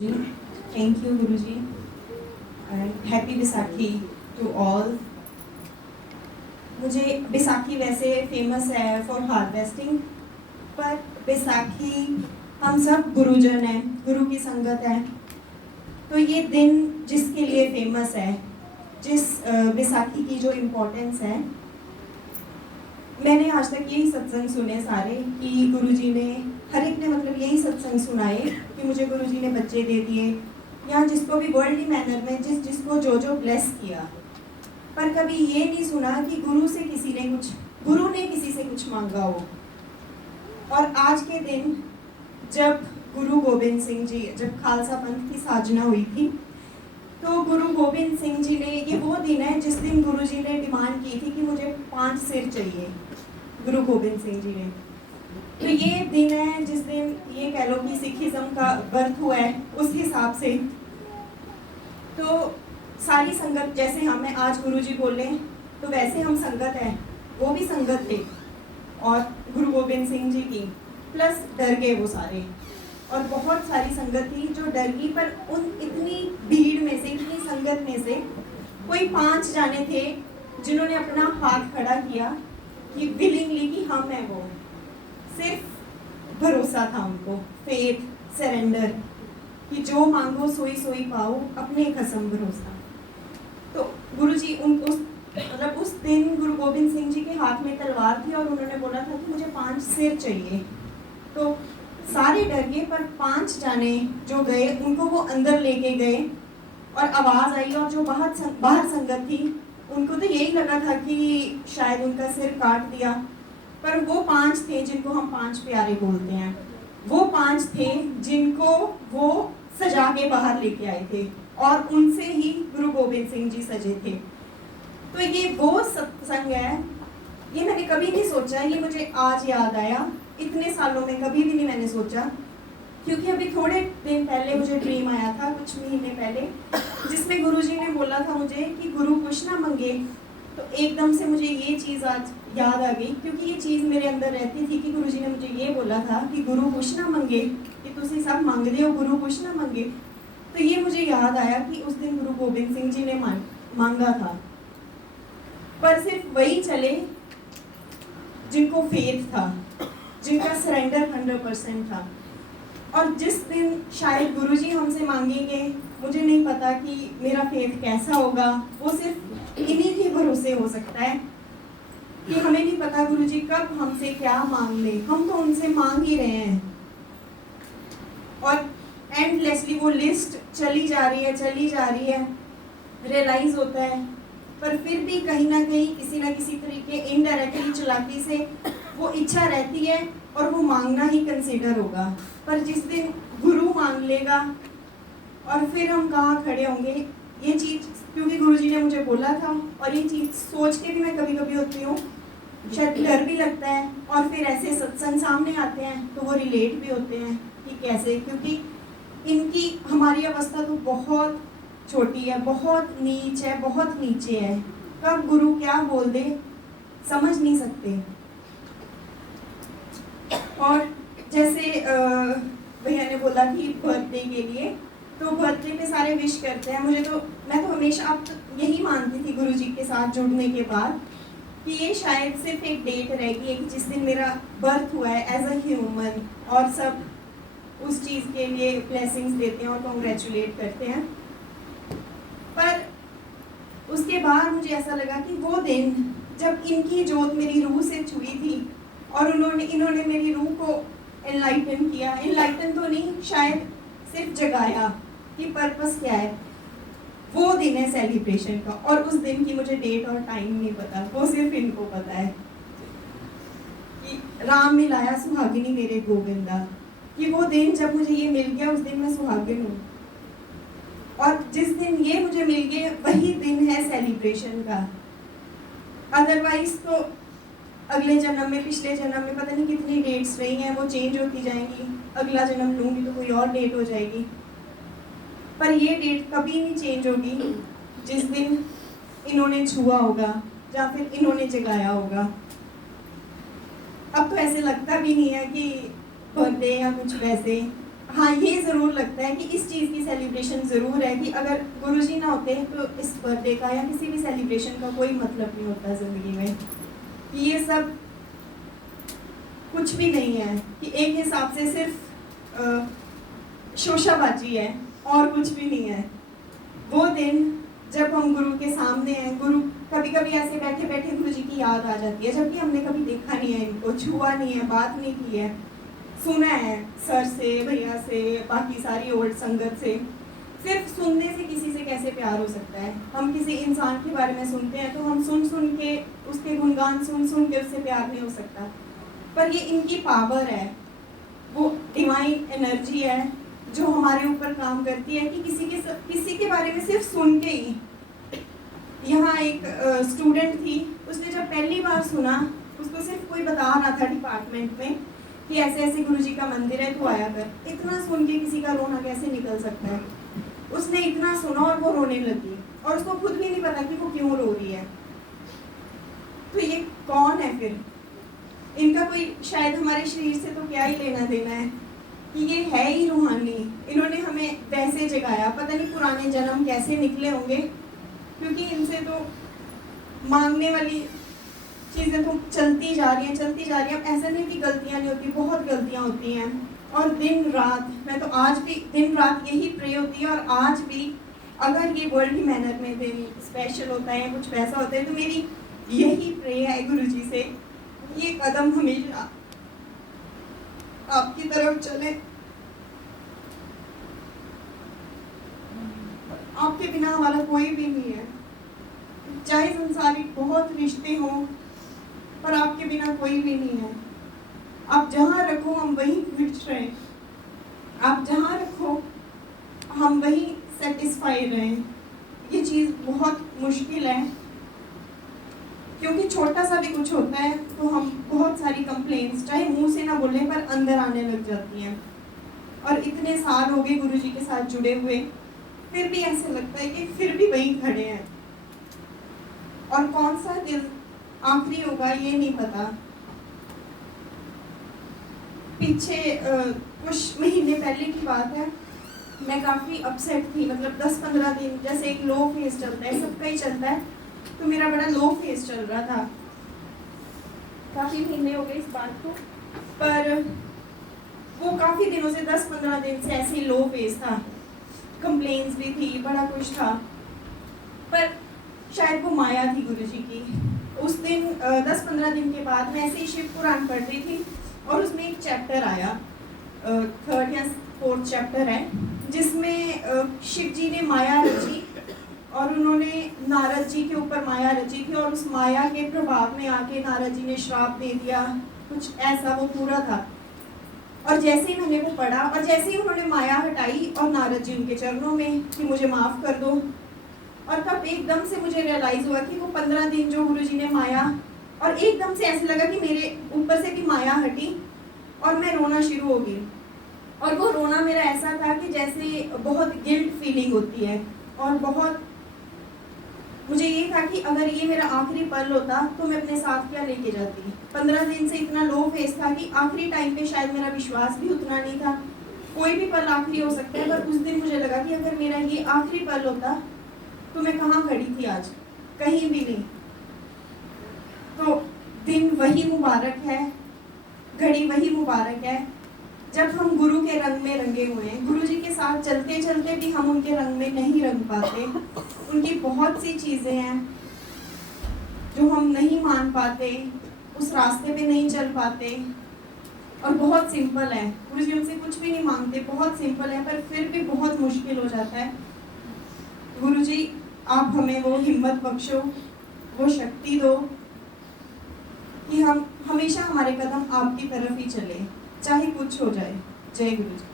Thank you, Guruji, and happy Baisakhi to all. मुझे बैसाखी वैसे famous है फॉर हार्वेस्टिंग, पर बैसाखी हम सब गुरुजन हैं, गुरु की संगत है, तो ये दिन जिसके लिए फेमस है, जिस बैसाखी की जो इम्पोर्टेंस है, मैंने आज तक यही सत्संग सुने सारे कि गुरुजी ने हर एक ने मतलब यही सत्संग सुनाए कि मुझे गुरुजी ने बच्चे दे दिए, या जिसको भी वर्ल्डली मैनर में जिसको जो ब्लेस किया, पर कभी ये नहीं सुना कि गुरु ने किसी से कुछ मांगा हो। और आज के दिन जब गुरु गोबिंद सिंह जी, जब खालसा पंथ की साजना हुई थी, तो गुरु गोबिंद सिंह जी ने, ये वो दिन है जिस दिन गुरु जी ने डिमांड की थी कि मुझे 5 सिर चाहिए, गुरु गोबिंद सिंह जी ने। तो ये दिन है जिस दिन ये कह लो कि सिखिज्म का बर्थ हुआ है, उस हिसाब से तो सारी संगत, जैसे हमें आज गुरु जी बोले तो वैसे हम संगत है, वो भी संगत थे और गुरु गोबिंद सिंह जी की, प्लस डर गए वो सारे, और बहुत सारी संगत थी जो डर गई। पर उन इतनी भीड़ में से, इतनी संगत में से कोई 5 जाने थे जिन्होंने अपना हाथ खड़ा किया कि विलिंगली कि हम हैं वो, सिर्फ भरोसा था उनको, फेथ, सरेंडर, कि जो मांगो सोई सोई पाओ, अपने कसम भरोसा। तो गुरुजी मतलब उस दिन गुरु गोबिंद सिंह जी के हाथ में तलवार थी और उन्होंने बोला था कि मुझे 5 सिर चाहिए। तो सारे डर गए, पर 5 जाने जो गए उनको वो अंदर लेके गए और आवाज़ आई, और जो बाहर संगत थी उनको तो यही लगा था कि शायद उनका सिर काट दिया, पर वो 5 थे जिनको हम 5 प्यारे बोलते हैं, वो 5 थे जिनको वो सजा के बाहर लेके आए थे, और उनसे ही गुरु गोबिंद सिंह जी सजे थे। तो ये वो सत्संग है, ये मैंने कभी नहीं सोचा, ये मुझे आज याद आया, इतने सालों में कभी भी नहीं मैंने सोचा, क्योंकि अभी थोड़े दिन पहले मुझे ड्रीम आया था, कुछ महीने पहले, जिसमें गुरुजी ने बोला था मुझे कि गुरु कुछ ना मांगे। तो एकदम से मुझे ये चीज़ आज याद आ गई, क्योंकि ये चीज़ मेरे अंदर रहती थी कि गुरुजी ने मुझे ये बोला था कि गुरु कुछ ना मांगे, कि तुसी सब मांगदे हो, गुरु कुछ ना मांगे। तो ये मुझे याद आया कि उस दिन गुरु गोबिंद सिंह जी ने मांगा था, पर सिर्फ वही चले जिनको फेथ था, जिनका सरेंडर 100% था। और जिस दिन शायद गुरुजी हमसे मांगेंगे, मुझे नहीं पता कि मेरा फेथ कैसा होगा, वो सिर्फ इन्हीं के भरोसे हो सकता है, कि हमें नहीं पता गुरुजी कब हमसे क्या मांग ले, हम तो उनसे मांग ही रहे हैं, और एंडलेसली वो लिस्ट चली जा रही है, रियलाइज होता है, पर फिर भी कहीं ना कहीं किसी ना किसी तरीके इनडायरेक्टली चालाकी से वो इच्छा रहती है और वो मांगना ही कंसीडर होगा। पर जिस दिन गुरु मांग लेगा और फिर हम कहाँ खड़े होंगे, ये चीज़ क्योंकि गुरुजी ने मुझे बोला था, और ये चीज़ सोच के भी मैं कभी कभी होती हूँ, शायद डर भी लगता है, और फिर ऐसे सत्संग सामने आते हैं तो वो रिलेट भी होते हैं कि कैसे, क्योंकि इनकी हमारी अवस्था तो बहुत छोटी है, बहुत नीच है, बहुत नीचे है, कब गुरु क्या बोल दे समझ नहीं सकते। और जैसे भैया ने बोला कि बर्थडे के लिए, तो बर्थडे पे सारे विश करते हैं, मैं तो हमेशा अब यही मानती थी गुरुजी के साथ जुड़ने के बाद कि ये शायद सिर्फ एक डेट रहेगी कि जिस दिन मेरा बर्थ हुआ है एज अ ह्यूमन, और सब उस चीज़ के लिए ब्लेसिंग्स देते हैं और कॉन्ग्रेचुलेट करते हैं। पर उसके बाद मुझे ऐसा लगा कि वो दिन जब इनकी जोत मेरी रूह से छुई थी और इन्होंने मेरी रूह को एनलाइटन किया, एनलाइटन तो नहीं, शायद सिर्फ जगाया कि पर्पस क्या है, वो दिन है सेलिब्रेशन का। और उस दिन की मुझे डेट और टाइम नहीं पता, वो सिर्फ इनको पता है कि राम मिलाया सुहागिनी मेरे गोविंदा, कि वो दिन जब मुझे ये मिल गया, उस दिन मैं सुहागिन हूँ, और जिस दिन ये मुझे मिल गए वही दिन है सेलिब्रेशन का। अदरवाइज तो अगले जन्म में, पिछले जन्म में पता नहीं कितनी डेट्स रही हैं, वो चेंज होती जाएंगी, अगला जन्म लूँगी तो कोई और डेट हो जाएगी, पर ये डेट कभी नहीं चेंज होगी जिस दिन इन्होंने छुआ होगा या फिर इन्होंने जगाया होगा। अब तो ऐसे लगता भी नहीं है कि बर्थडे या कुछ वैसे, हाँ, ये ज़रूर लगता है कि इस चीज़ की सेलिब्रेशन ज़रूर है कि अगर गुरुजी ना होते तो इस बर्थडे का या किसी भी सेलिब्रेशन का कोई मतलब नहीं होता ज़िंदगी में। कि ये सब कुछ भी नहीं है, कि एक हिसाब से सिर्फ शोशाबाजी है और कुछ भी नहीं है। वो दिन जब हम गुरु के सामने हैं, गुरु कभी कभी ऐसे बैठे बैठे गुरु जी की याद आ जाती है, जबकि हमने कभी देखा नहीं है इनको, छुआ नहीं है, बात नहीं की है, सुना है सर से, भैया से, बाकी सारी ओल्ड संगत से। सिर्फ सुनने से किसी से कैसे प्यार हो सकता है? हम किसी इंसान के बारे में सुनते हैं तो हम सुन सुन के उसके गुणगान सुन सुन के उससे प्यार नहीं हो सकता। पर ये इनकी पावर है, वो डिवाइन एनर्जी है जो हमारे ऊपर काम करती है कि किसी के बारे में सिर्फ सुन के ही। यहाँ एक स्टूडेंट थी, उसने जब पहली बार सुना, उसको सिर्फ कोई बता रहा था डिपार्टमेंट में कि ऐसे ऐसे गुरुजी का मंदिर है, तू आया कर। इतना सुन के किसी का रोना कैसे निकल सकता है? उसने इतना सुना और वो रोने लगी, और उसको खुद भी नहीं पता कि वो क्यों रो रही है। तो ये कौन है फिर? इनका कोई शायद हमारे शरीर से तो क्या ही लेना देना है, कि ये है ही रूहानी। इन्होंने हमें वैसे जगाया, पता नहीं पुराने जन्म कैसे निकले होंगे, क्योंकि इनसे तो मांगने वाली चीज़ें तो चलती जा रही हैं, चलती जा रही हैं। ऐसा नहीं कि गलतियाँ नहीं होती, बहुत गलतियाँ होती हैं। और दिन रात, मैं तो आज भी दिन रात यही प्रे होती है, और आज भी अगर ये वर्ल्ड मैनर में दिन स्पेशल होता है, कुछ वैसा होता है, तो मेरी यही प्रे है गुरुजी से, ये कदम हमेशा आपकी तरफ चले। आपके बिना हमारा कोई भी नहीं है, चाहे संसारिक बहुत रिश्ते हों, पर आपके बिना कोई भी नहीं है। आप जहाँ रखो हम वहीं खुश रहें, आप जहाँ रखो हम वहीं सेटिस्फाइड रहें। ये चीज़ बहुत मुश्किल है, क्योंकि छोटा सा भी कुछ होता है तो हम बहुत सारी कंप्लेंट्स, चाहे मुंह से ना बोलें, पर अंदर आने लग जाती हैं। और इतने साल हो गए गुरुजी के साथ जुड़े हुए, फिर भी ऐसे लगता है कि फिर भी वहीं खड़े हैं, और कौन सा दिन आखिरी होगा ये नहीं पता। पीछे कुछ महीने पहले की बात है, मैं काफ़ी अपसेट थी, मतलब 10-15 दिन, जैसे एक लो फेज चलता है, सबका ही चलता है, तो मेरा बड़ा लो फेज चल रहा था। काफ़ी महीने हो गए इस बात को, पर वो काफ़ी दिनों से 10-15 दिन से ऐसे ही लो फेज था, कंप्लेंट्स भी थी, बड़ा कुछ था, पर शायद वो माया थी गुरुजी की। उस दिन 10-15 दिन के बाद मैं ऐसे ही शिव पुराण पढ़ रही थी, और उसमें एक चैप्टर आया, 3rd या 4th चैप्टर है, जिसमें शिव जी ने माया रची, और उन्होंने नारद जी के ऊपर माया रची थी, और उस माया के प्रभाव में आके नारद जी ने श्राप दे दिया, कुछ ऐसा वो पूरा था। और जैसे ही मैंने वो पढ़ा, और जैसे ही उन्होंने माया हटाई, और नारद जी उनके चरणों में कि मुझे माफ़ कर दो, और तब एकदम से मुझे रियलाइज़ हुआ कि वो 15 दिन जो गुरुजी ने माया, और एकदम से ऐसे लगा कि मेरे ऊपर से भी माया हटी, और मैं रोना शुरू हो गई। और वो रोना मेरा ऐसा था कि जैसे बहुत गिल्ट फीलिंग होती है, और बहुत मुझे ये था कि अगर ये मेरा आखिरी पल होता तो मैं अपने साथ क्या लेके जाती। 15 दिन से इतना लो फेस था कि आखिरी टाइम पे शायद मेरा विश्वास भी उतना नहीं था, कोई भी पल आखिरी हो सकता है, पर उस दिन मुझे लगा कि अगर मेरा ये आखिरी पल होता तो मैं कहाँ खड़ी थी आज, कहीं भी नहीं। तो दिन वही मुबारक है, घड़ी वही मुबारक है जब हम गुरु के रंग में रंगे हुए हैं। गुरु जी के साथ चलते चलते भी हम उनके रंग में नहीं रंग पाते। उनकी बहुत सी चीज़ें हैं जो हम नहीं मान पाते, उस रास्ते पे नहीं चल पाते, और बहुत सिंपल है। गुरु जी हमसे कुछ भी नहीं मांगते, बहुत सिंपल है, पर फिर भी बहुत मुश्किल हो जाता है। गुरु जी आप हमें वो हिम्मत बख्शो, वो शक्ति दो कि हम हमेशा हमारे कदम आपकी तरफ ही चले, चाहे कुछ हो जाए। जय गुरु जी।